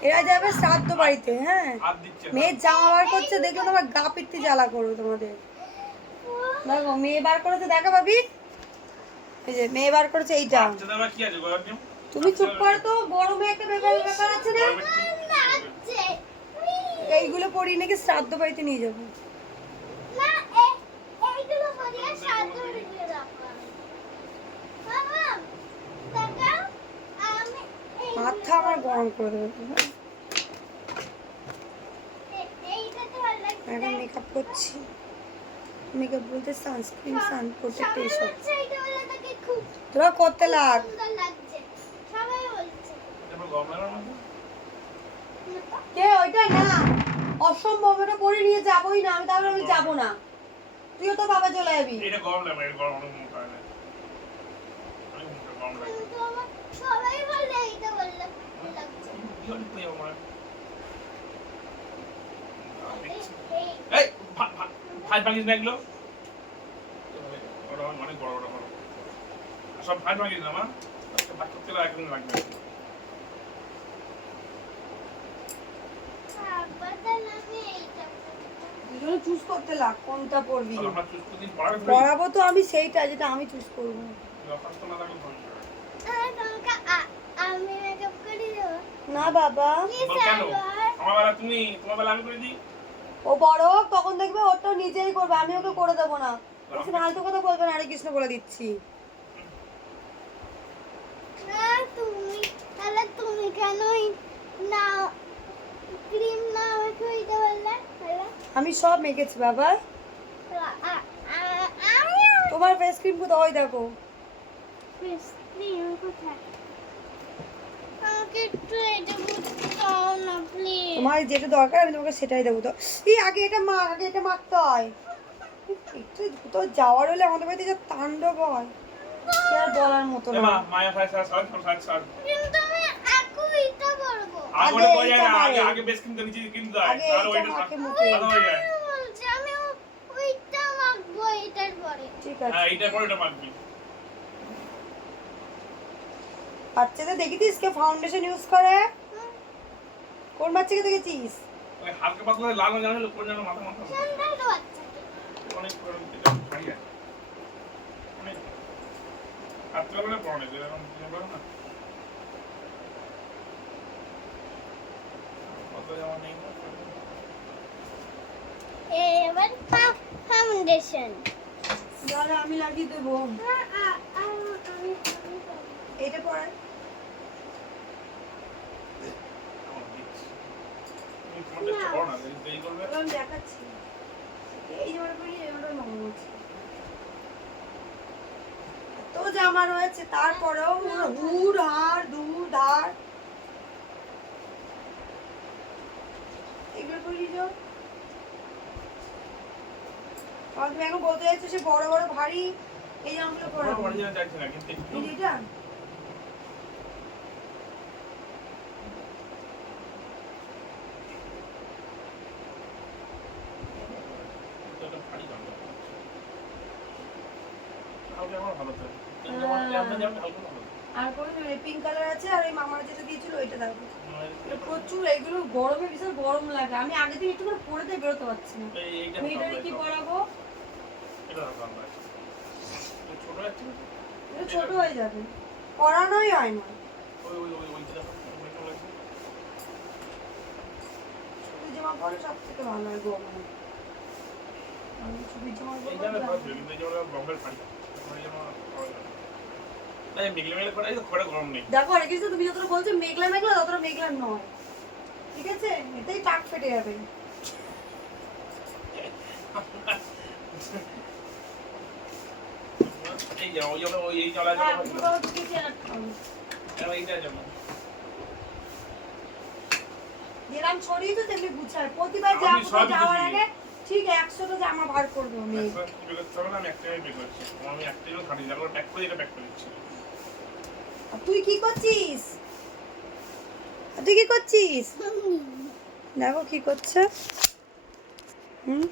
এরা হ্যাঁ? যাবে শ্রাদ্ধ বাড়িতে হ্যাঁ। মেয়ের জামা বার করছে দেখলে তোমার গা পিটতে জ্বালা করবে তোমাদের। দেখো মেয়ে বার করেছে দেখো ভাবি এই যে মেয়ে বার করেছে এইটা? তুমি? চুপ করো তো বড় মেয়ে একটা ব্যাপার ব্যাপার আছে না? এইগুলো পরিয়ে নাকি শ্রাদ্ধ বাড়িতে নিয়ে যাব না এ- এইগুলো পরিয়ে সাত ধরে দিয়ে রাখো বাবা তাকাও আমি এইগুলো গরম করে এখন মেকআপ করছি। মেকআপ বলতে সানস্ক্রিন সান তোরা অসম্ভব এটা পরে নিয়ে যাবোই না। আমি তাহলে আমি যাব না। তুইও তো বাবা চলে যাবি এটা গরম লাগবে এটা গরম অনেক মোটা অনেক মোটা, গরম লাগবে। সবাই বলে এইটা বললে লাগছে কি অনেক আমার। এই- ভাঙিস না এগুলো? অনেক বড় বড়। সব ভাই ভাঙিস না, মা? ভাত করতে একদিন লাগবে। আবার তাহলে আমি এইটা দুজনে চুজ করতে লাগ কোনটা পড়বি পড়াবে তো? আমি সেইটা যেটা আমি চুজ করব। না বাবা। তুমি আমি করে দিই ও বড় হোক তখন দেখবে ওরটা নিজেই করবে আমি ওকে করে দেবো না। বেশি ফালতু কথা বলবে না আরে কৃষ্ণ বলে দিচ্ছি। না তুমি তাহলে তুমি কেনই না ক্রিম না আমি সব মেখেছি বাবা। তোমার ফেস ক্রিম কোথাও ওই দেখো। ক্রিম কোথায়? আমাকে একটু এটা বুঝতে দাও না প্লিজ তোমার যেটা দরকার আমি তোমাকে সেটাই দেবো। তো এই আগে এটা মা আগে এটা মাখতে হয়। একটু কোথাও যাওয়ার হলে আমাদের বাড়িতে যা তাণ্ডব হয়। সে আর বলার মতো না মায়া। কিন্তু আগে না, আগে- আগে নিচে কিনতে হয়, তাহলে ওইটা হয়ে যায়। আমি ওইটা মাখবো এটার পরে ঠিক হ্যাঁ, মাখবি। বাচ্চাদের দেখিছিস কে ফাউন্ডেশন ইউজ করে কোন বাচ্চাকে দেখেছিস ওই হালকা পাতলা লাল রঙের হলে কোন যেন মাথা মাথা অনেক গরম, এটা আছে। অনেক। যেরকম না। অত জামা নেই না। এবার ফাউন্ডেশন। দাঁড়া আমি লাগিয়ে দেবো। এটা দেখাচ্ছি। এই জামাটা পরি তো জামা রয়েছে তারপরেও ওর হুর হার দূর ধার এগুলো পরি তুমি এখন বলতে চাইছো সে বড় বড় ভারী এই জামাগুলো পরাবো বাড়ি চাইছি না, কিন্তু একটু এই যে এটা একটা ভারী জামা। হালকা আমার ভালো তো। আর কোনো পিঙ্ক কালার আছে আর ওই মামার যেটা দিয়েছিল ওইটা দেখো মানে প্রচুর এগুলো গরমে ভীষণ গরম লাগে। আমি আগে থেকে একটু করে পরে দিয়ে বেরোতে পারছি না। মেয়েটারে কি। পরাবো? ছোট হয়ে যাবে। পরানোই হয় না। জামা পরে সব থেকে ভালো হয় গরমে। আমি ছুটির জামা দেখো অনেক কিছু তুমি যতটা বলছো মেঘলা মেঘলা ততটা মেঘলা নয়। ঠিক আছে? এতেই টাক ফেটে যাবে। এই জামা, ওই জামা, এই জামা, হ্যাঁ জামা, জামা, এইটা জামা। যেরাম ছড়িয়ে তো তেমনি গুছায়। প্রতিবার আমি সবই যাওয়ার আগে ঠিক একশোটা জামা বার করবে না, আমি একটাই বের করেছি। আমি একটাই খাটি জামা প্যাক করে এটা প্যাক করে দিচ্ছি। আর তুই কি করছিস? তুই কি করছিস? দেখো কি করছে। হুম?